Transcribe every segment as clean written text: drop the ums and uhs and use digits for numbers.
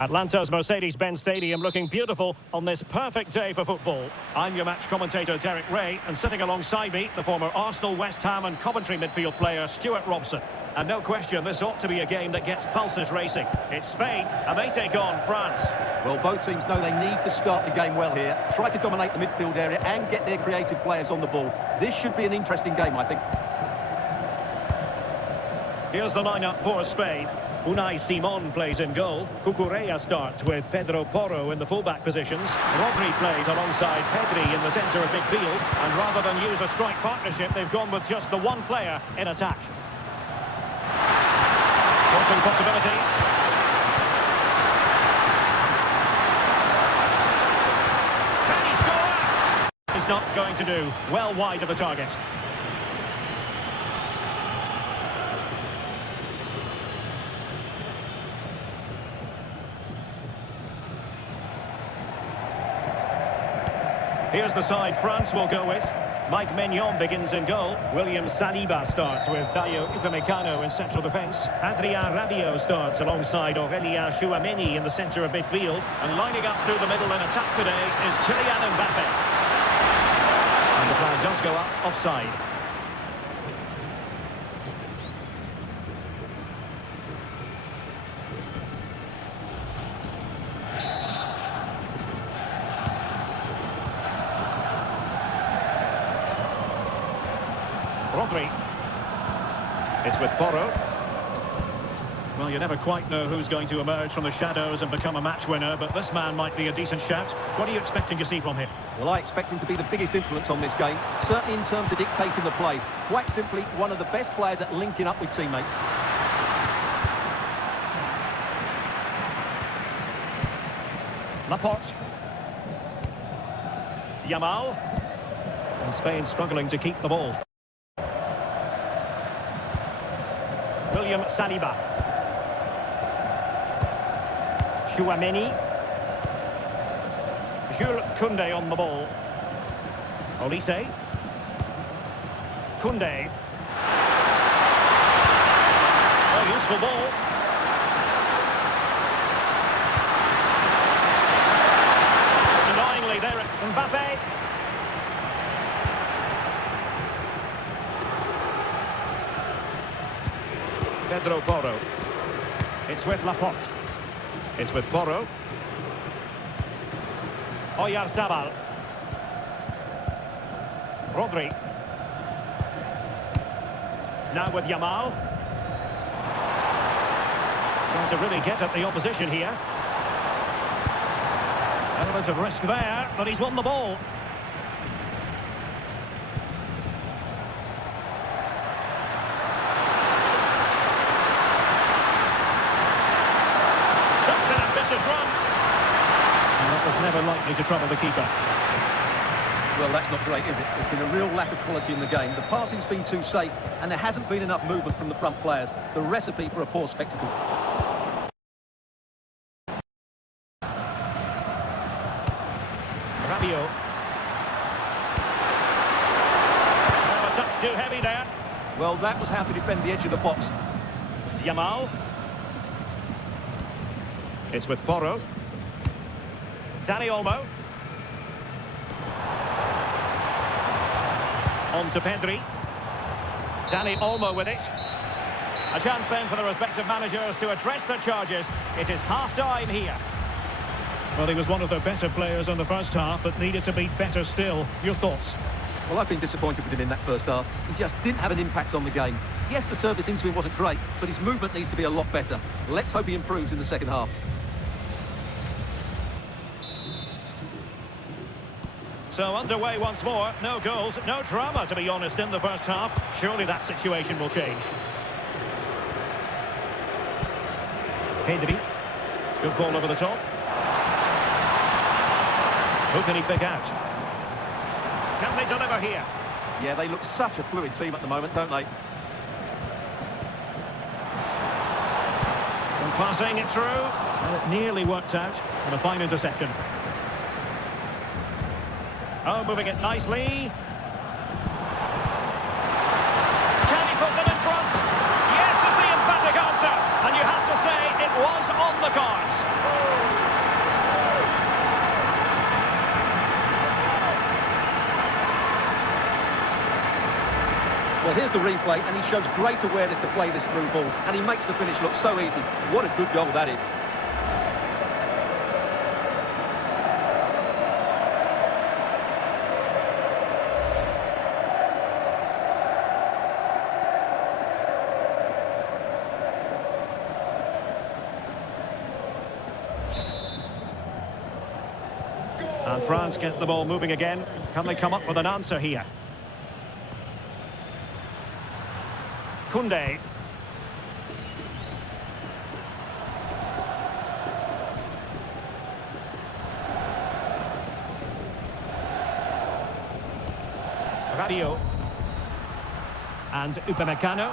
Atlanta's Mercedes-Benz Stadium looking beautiful on this perfect day for football. I'm your match commentator Derek Ray, and sitting alongside me, the former Arsenal, West Ham and Coventry midfield player Stuart Robson. And no question, this ought to be a game that gets pulses racing. It's Spain, and they take on France. Well, both teams know they need to start the game well here. Try to dominate the midfield area and get their creative players on the ball. This should be an interesting game, I think. Here's the lineup for Spain. Unai Simon plays in goal. Cucurella starts with Pedro Porro in the fullback positions. Rodri plays alongside Pedri in the centre of midfield. And rather than use a strike partnership, they've gone with just the one player in attack. Crossing possibilities. Can he score? Is not going to do. Well wide of the target. Here's the side France will go with. Mike Maignan begins in goal. William Saliba starts with Dayo Upamecano in central defence. Adrien Rabiot starts alongside Aurélien Tchouameni in the centre of midfield. And lining up through the middle in attack today is Kylian Mbappe. And the flag does go up offside. Rodri. It's with Porro. Well, you never quite know who's going to emerge from the shadows and become a match winner, but this man might be a decent shout. What are you expecting to see from him? Well, I expect him to be the biggest influence on this game, certainly in terms of dictating the play. Quite simply, one of the best players at linking up with teammates. Laporte. Yamal. And Spain struggling to keep the ball. William Saliba. Tchouameni. Jules Koundé on the ball. Olise. Koundé. A useful ball. Annoyingly there, Mbappe. Pedro Porro. It's with Laporte. It's with Porro. Oyarzabal. Rodri. Now with Yamal. Trying to really get at the opposition here. Element of risk there, but he's won the ball. Never likely to trouble the keeper. Well, that's not great, is it? There's been a real lack of quality in the game. The passing's been too safe, and there hasn't been enough movement from the front players. The recipe for a poor spectacle. Rabiot. Oh, a touch too heavy there. Well, that was how to defend the edge of the box. Yamal. It's with Porro. Dani Olmo. On to Pedri. Dani Olmo with it. A chance then for the respective managers to address their charges. It is half-time here. Well, he was one of the better players in the first half, but needed to be better still. Your thoughts? Well, I've been disappointed with him in that first half. He just didn't have an impact on the game. Yes, the service into him wasn't great, but his movement needs to be a lot better. Let's hope he improves in the second half. So underway once more, no goals, no drama to be honest in the first half. Surely that situation will change. Pedri, good ball over the top. Who can he pick out? Can they deliver here? Yeah, they look such a fluid team at the moment, don't they? And passing it through, and it nearly worked out, and a fine interception. Oh, moving it nicely. Can he put them in front? Yes is the emphatic answer. And you have to say it was on the cards. Well, here's the replay, and he shows great awareness to play this through ball, and he makes the finish look so easy. What a good goal that is. And France get the ball moving again. Can they come up with an answer here? Koundé. Rabiot. And Upamecano.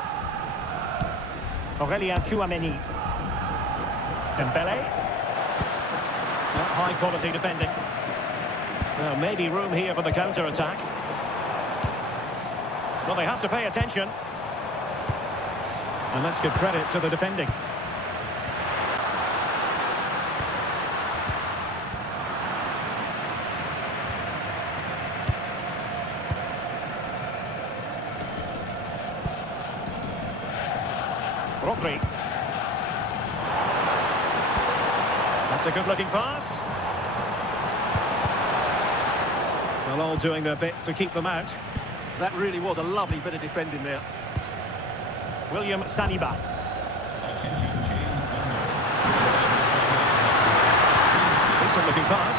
Aurélien Tchouameni. Dembele. High quality defending. Well, maybe room here for the counter-attack. Well, they have to pay attention. And let's give credit to the defending. Rodri. That's a good-looking pass. Well, all doing their bit to keep them out. That really was a lovely bit of defending there. William Saliba. Decent looking pass.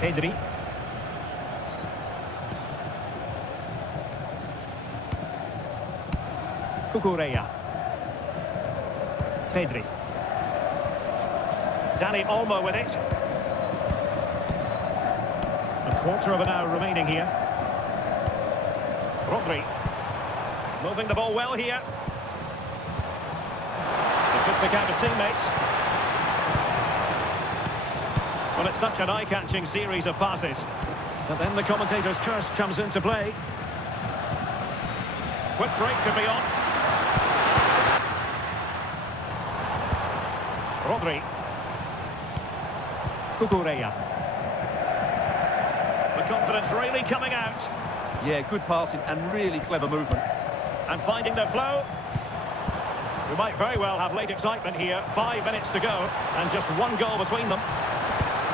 Pedri. Cucurella. Pedri. Dani Olmo with it. A quarter of an hour remaining here. Rodri. Moving the ball well here. They could pick out a teammate. Well, it's such an eye-catching series of passes. But then the commentator's curse comes into play. Quick break could be on. Rodri. Cucurella. The confidence really coming out. Yeah, good passing and really clever movement. And finding their flow. We might very well have late excitement here. 5 minutes to go and just one goal between them.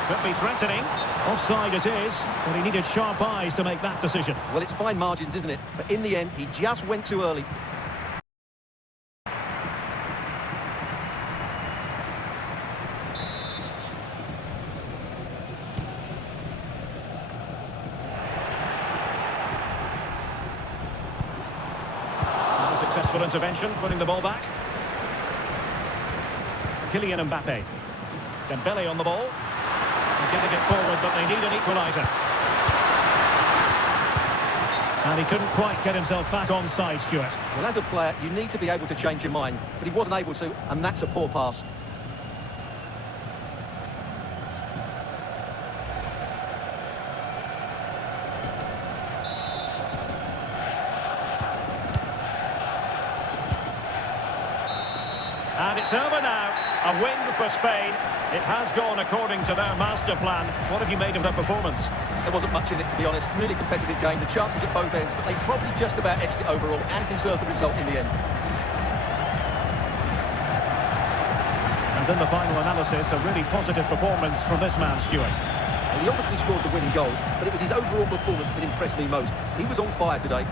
Could be threatening. Offside it is, but he needed sharp eyes to make that decision. Well, it's fine margins, isn't it? But in the end, he just went too early. Successful intervention, putting the ball back. Kylian Mbappe. Dembele on the ball. They're getting it forward, but they need an equaliser. And he couldn't quite get himself back on side, Stuart. Well, as a player, you need to be able to change your mind, but he wasn't able to, and that's a poor pass. And it's over now. A win for Spain. It has gone according to their master plan. What have you made of their performance? There wasn't much in it, to be honest. Really competitive game. The chances at both ends, but they probably just about edged it overall and deserved the result in the end. And in the final analysis, a really positive performance from this man, Stuart. He obviously scored the winning goal, but it was his overall performance that impressed me most. He was on fire today.